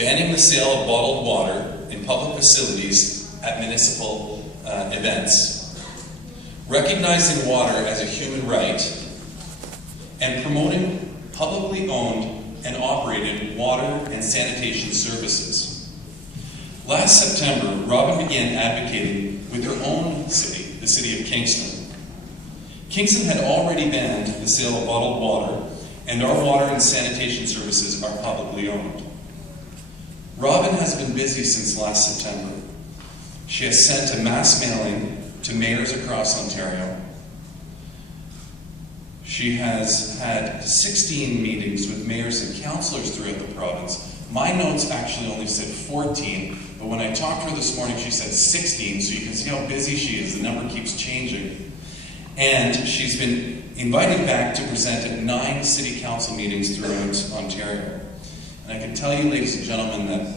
banning the sale of bottled water in public facilities at municipal events, recognizing water as a human right, and promoting publicly owned and operated water and sanitation services. Last September, Robyn began advocating with her own city, the city of Kingston. Kingston had already banned the sale of bottled water, and our water and sanitation services are publicly owned. Robyn has been busy since last September. She has sent a mass mailing to mayors across Ontario. She has had 16 meetings with mayors and councillors throughout the province. My notes actually only said 14, but when I talked to her this morning, she said 16, so you can see how busy she is. The number keeps changing. And she's been invited back to present at 9 city council meetings throughout Ontario. And I can tell you, ladies and gentlemen, that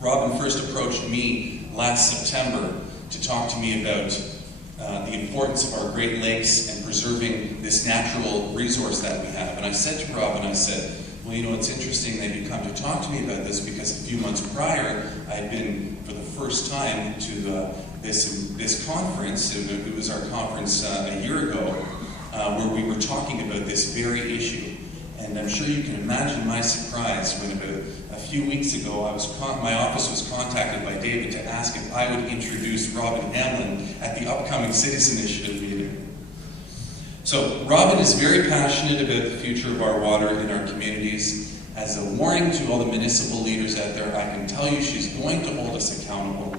Robyn first approached me last September to talk to me about the importance of our Great Lakes and preserving this natural resource that we have. And I said to Robyn, I said, well, you know, it's interesting that you come to talk to me about this, because a few months prior, I had been for the first time to this conference. It was our conference a year ago, where we were talking about this very issue. And I'm sure you can imagine my surprise when about a few weeks ago my office was contacted by David to ask if I would introduce Robyn Hamlyn at the upcoming Cities Initiative meeting. So Robyn is very passionate about the future of our water in our communities. As a warning to all the municipal leaders out there, I can tell you she's going to hold us accountable.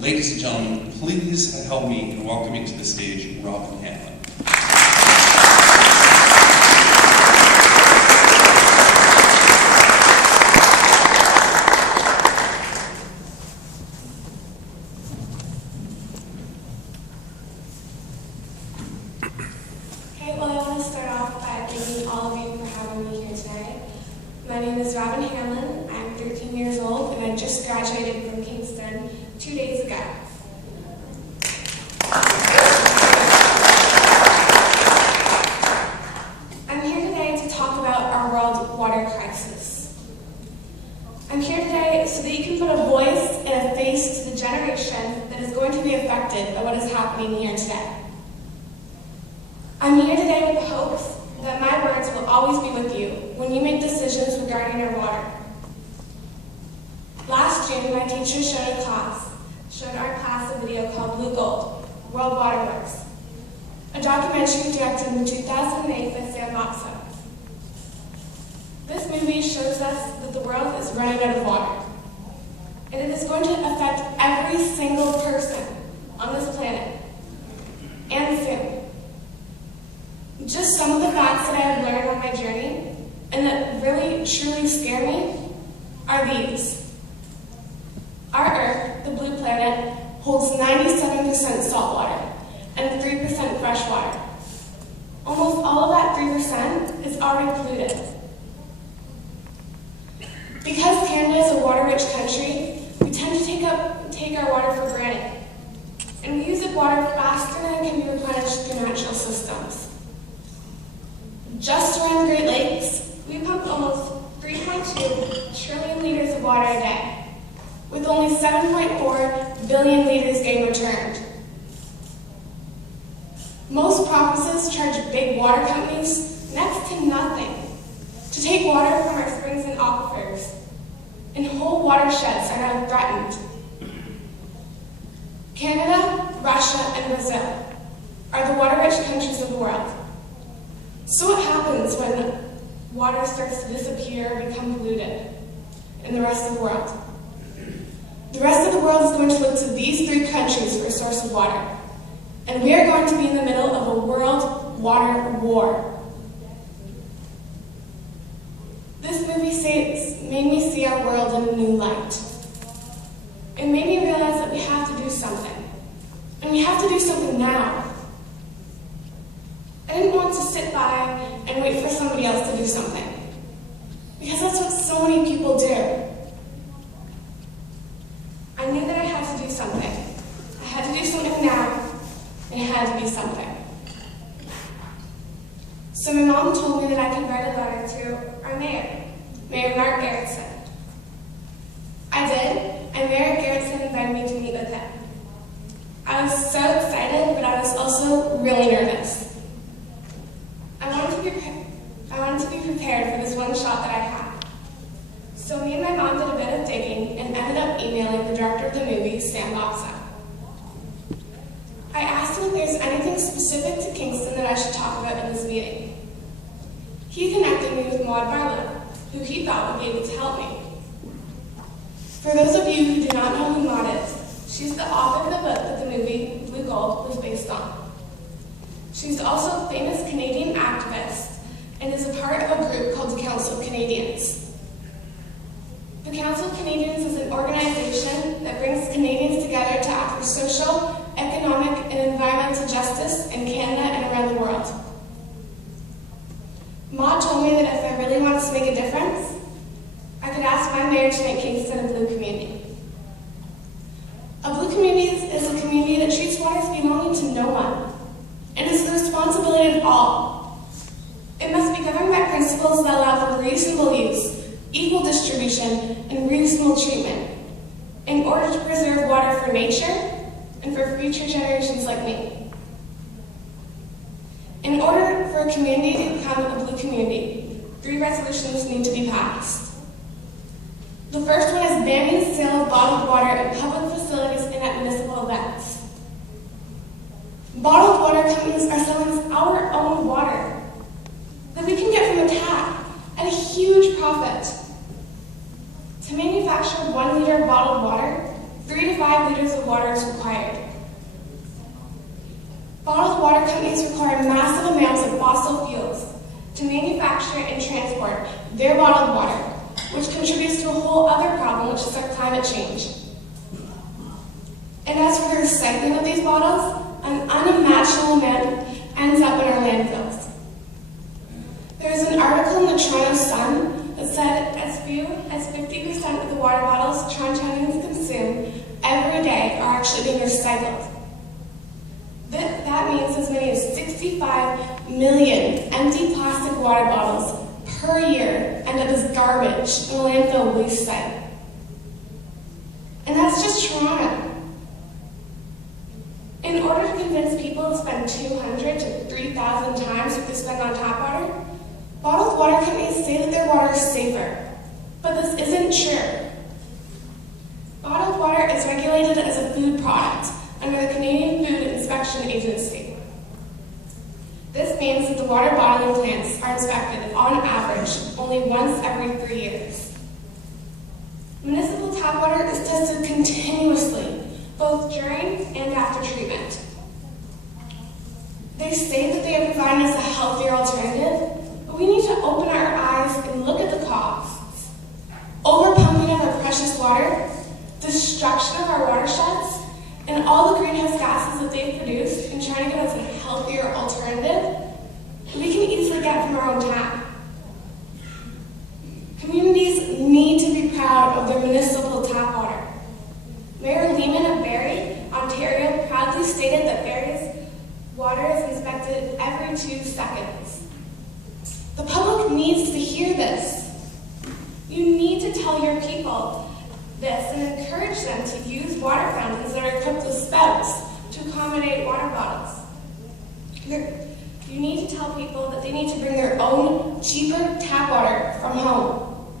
Ladies and gentlemen, please help me in welcoming to the stage Robyn Hamlyn. My name is Robyn Hamlyn. I'm 13 years old, and I just graduated from Kingston 2 days ago. I'm here today to talk about our world water crisis. I'm here today so that you can put a voice and a face to the generation that is going to be affected by what is happening here today. I'm here today with hopes that my words will always be with you when you make decisions regarding your water. Last June, my teacher showed our class a video called Blue Gold, World Water Works, a documentary directed in 2008 by Sam Moxon. This movie shows us that the world is running out of water, and it is going to affect every single person on this planet, and soon. Just some of the facts that I have learned on my journey, and that really, truly scare me, are these. Our Earth, the blue planet, holds 97% salt water and 3% fresh water. Almost all of that 3% is already polluted. Because Canada is a water-rich country, we tend to take our water for granted, and we use the water faster than it can be replenished through natural systems. Just around the Great Lakes, we pump almost 3.2 trillion liters of water a day, with only 7.4 billion liters getting returned. Most provinces charge big water companies next to nothing to take water from our springs and aquifers, and whole watersheds are now threatened. Canada, Russia, and Brazil are the water-rich countries of the world. So what happens when water starts to disappear or become polluted in the rest of the world? The rest of the world is going to look to these 3 countries for a source of water, and we are going to be in the middle of a world water war. This movie made me see our world in a new light. It made me realize that we have to do something, and we have to do something now. I didn't want to sit by and wait for somebody else to do something, because that's what so many people do. I knew that I had to do something. I had to do something now, and it had to be something. So my mom told me that I could write a letter to our mayor, Mayor Mark Garretson, So me and my mom did a bit of digging and ended up emailing the director of the movie, Sam Boxa. I asked him if there's anything specific to Kingston that I should talk about in this meeting. He connected me with Maud Barlow, who he thought would be able to help me. For those of you who do not know who Maud is, she's the author of the book that the movie Blue Gold was based on. She's also a famous Canadian activist and is a part of a group called the Council of Canadians. The Council of Canadians is an organization that brings Canadians together to act for social, economic, and environmental justice in Canada and around the world. Maud told me that if I really wanted to make a difference, I could ask my mayor to make Kingston a blue community. A blue community is a community that treats water as belonging to no one. It is the responsibility of all. It must be governed by principles that allow for reasonable use, equal distribution, and reasonable treatment in order to preserve water for nature and for future generations like me. In order for a community to become a blue community, 3 resolutions need to be passed. The first one is banning the sale of bottled water in public facilities and at municipal events. Bottled water companies are selling us our own water that we can get from a tap at a huge profit. To manufacture 1 liter of bottled water, 3 to 5 liters of water is required. Bottled water companies require massive amounts of fossil fuels to manufacture and transport their bottled water, which contributes to a whole other problem, which is our climate change. And as for the recycling of these bottles, an unimaginable amount ends up in our landfills. There is an article in the Toronto Sun that said as few as 50% of the water bottles Torontonians consume every day are actually being recycled. That means as many as 65 million empty plastic water bottles per year end up as garbage in a landfill waste site. And that's just Toronto. In order to convince people to spend 200 to 3,000 times what they spend on tap water, bottled water companies say that their water is safer, but this isn't true. Bottled water is regulated as a food product under the Canadian Food Inspection Agency. This means that the water bottling plants are inspected, on average, only once every 3 years. Municipal tap water is tested continuously, both during and after treatment. They say that they are providing us a healthier alternative, but we need to open our eyes and look at the costs. Overpumping of our precious water, destruction of our watersheds, and all the greenhouse gases that they've produced in trying to get us a healthier alternative, we can easily get from our own tap. Communities need to be proud of their municipal tap water. Mayor Lehman of Barrie, Ontario, proudly stated that Barrie's water is inspected every 2 seconds. The public needs to hear this. You need to tell your people this and encourage them to use water fountains that are equipped with spouts to accommodate water bottles. You need to tell people that they need to bring their own cheaper tap water from home.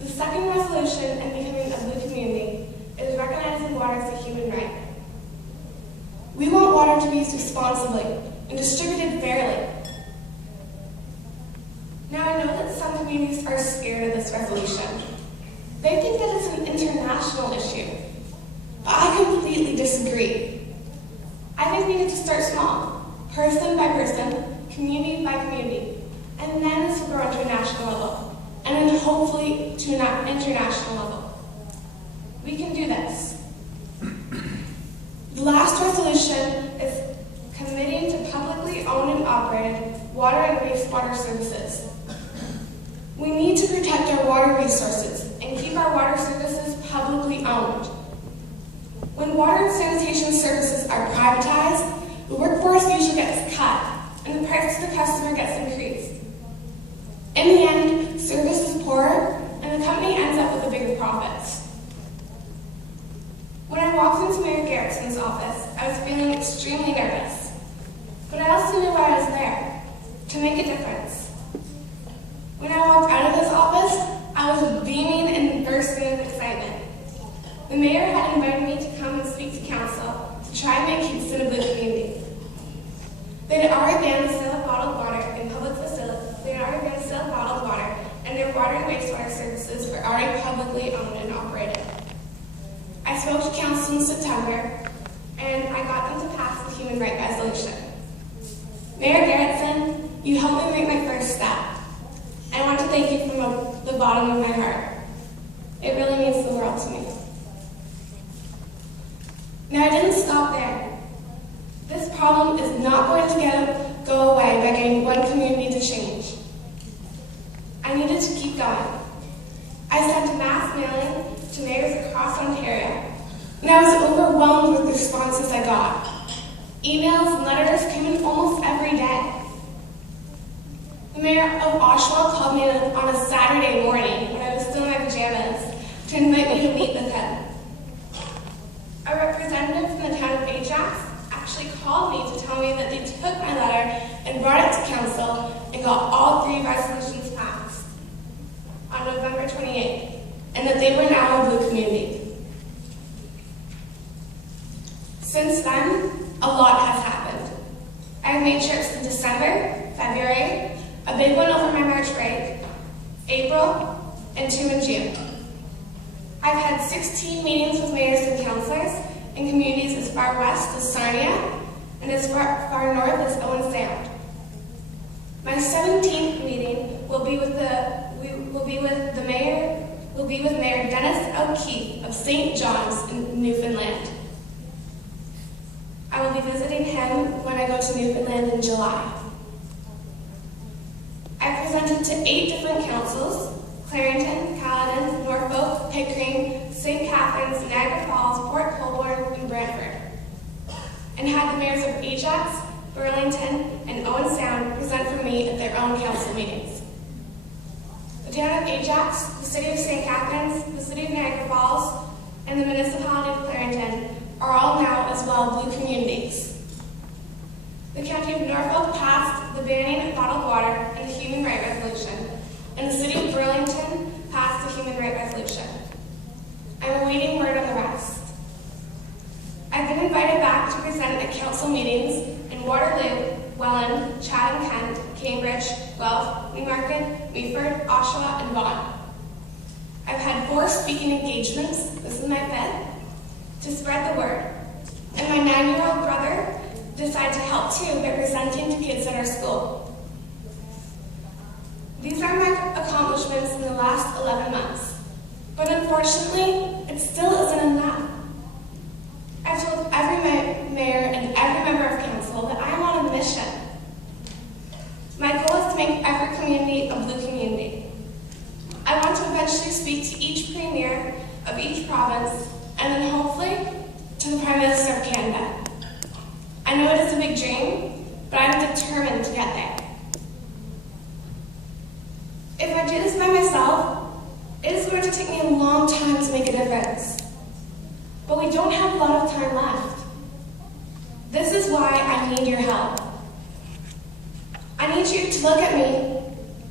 The second resolution in becoming a blue community is recognizing water as a human right. We want water to be used responsibly and distributed fairly. Now I know that some communities are scared of this resolution. They think that it's an international issue, but I completely disagree. I think we need to start small, person by person, community by community, and then this will grow to a national level, and then hopefully to an international level. We can do this. The last resolution is committing to publicly owned and operated water and wastewater services. We need to protect our water resources and keep our water services publicly owned. When water and sanitation services are privatized, the workforce usually gets cut and the price to the customer gets increased. In the end, service is poorer and the company ends up with the bigger profits. When I walked into Mayor Garrison's office, I was feeling extremely nervous, but I also knew why I was there, to make a difference. When I walked out of this office, spoke to council in September, and I got them to pass the human rights resolution. Mayor Garrettson, you helped me make my first step. I want to thank you from the bottom of my heart. It really means the world to me. Now, I didn't stop there. This problem is not going to go away by getting one community to change. I needed to keep going. I sent a mass mailing to mayors across Ontario, and I was overwhelmed with the responses I got. Emails and letters came in almost every day. The mayor of Oshawa called me on a Saturday morning when I was still in my pajamas to invite me to meet with him. A representative from the town of Ajax actually called me to tell me that they took my letter and brought it to council and got all 3 resolutions passed on November 28th, and that they were now a blue community. Since then, a lot has happened. I've made trips in December, February, a big one over my March break, April, and 2 in June. I've had 16 meetings with mayors and councillors in communities as far west as Sarnia and as far north as Owen Sound. My 17th meeting will be with Mayor Dennis O'Keefe of St. John's in Newfoundland. I will be visiting him when I go to Newfoundland in July. I presented to 8 different councils: Clarington, Caledon, Norfolk, Pickering, St. Catharines, Niagara Falls, Port Colborne, and Brantford, and had the mayors of Ajax, Burlington, and Owen Sound present for me at their own council meetings. The town of Ajax, the city of St. Catharines, the city of Niagara Falls, and the municipality of Clarington are all now as well blue communities. The county of Norfolk passed the banning of bottled water and the human rights resolution, and the city of Burlington passed the human rights resolution. I'm awaiting word on the rest. I've been invited back to present at council meetings in Waterloo, Welland, Chatham-Kent, Cambridge, Guelph, Newmarket, Meaford, Oshawa, and Vaughan. I've had 4 speaking engagements, this is my 5th, to spread the word, and my 9-year-old brother decided to help too by presenting to kids at our school. These are my accomplishments in the last 11 months, but unfortunately, it still isn't enough. I've told every mayor and every member of council that I'm on a mission. My goal is to make every community a blue community. I want to eventually speak to each premier of each province, and then hopefully to the Prime Minister of Canada. I know it is a big dream, but I'm determined to get there. If I do this by myself, it is going to take me a long time to make a difference. But we don't have a lot of time left. This is why I need your help. I need you to look at me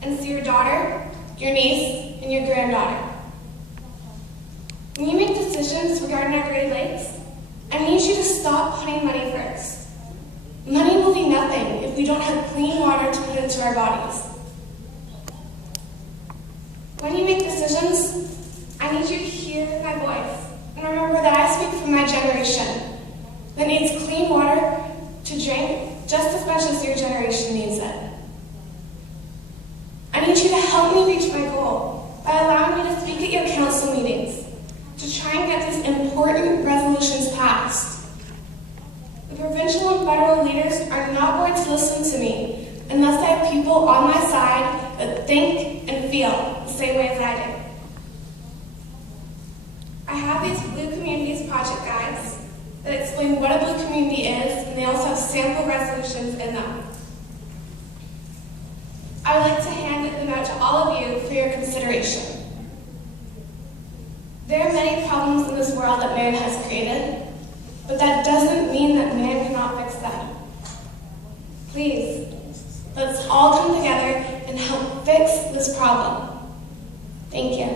and see your daughter, your niece, and your granddaughter. When you make decisions regarding our Great Lakes, I need you to stop putting money first. Money will be nothing if we don't have clean water to put into our bodies. When you make decisions, I need you to hear my voice and remember that I speak for my generation that needs clean water to drink just as much as your generation needs it. I need you to help me reach my goal by allowing me to speak at your council meetings to try and get these important resolutions passed. The provincial and federal leaders are not going to listen to me unless I have people on my side that think and feel the same way as I do. I have these Blue Communities project guides that explain what a blue community is, and they also have sample resolutions in them. I would like to hand them out to all of you for your consideration. There are many problems in this world that man has created, but that doesn't mean that man cannot fix them. Please, let's all come together and help fix this problem. Thank you.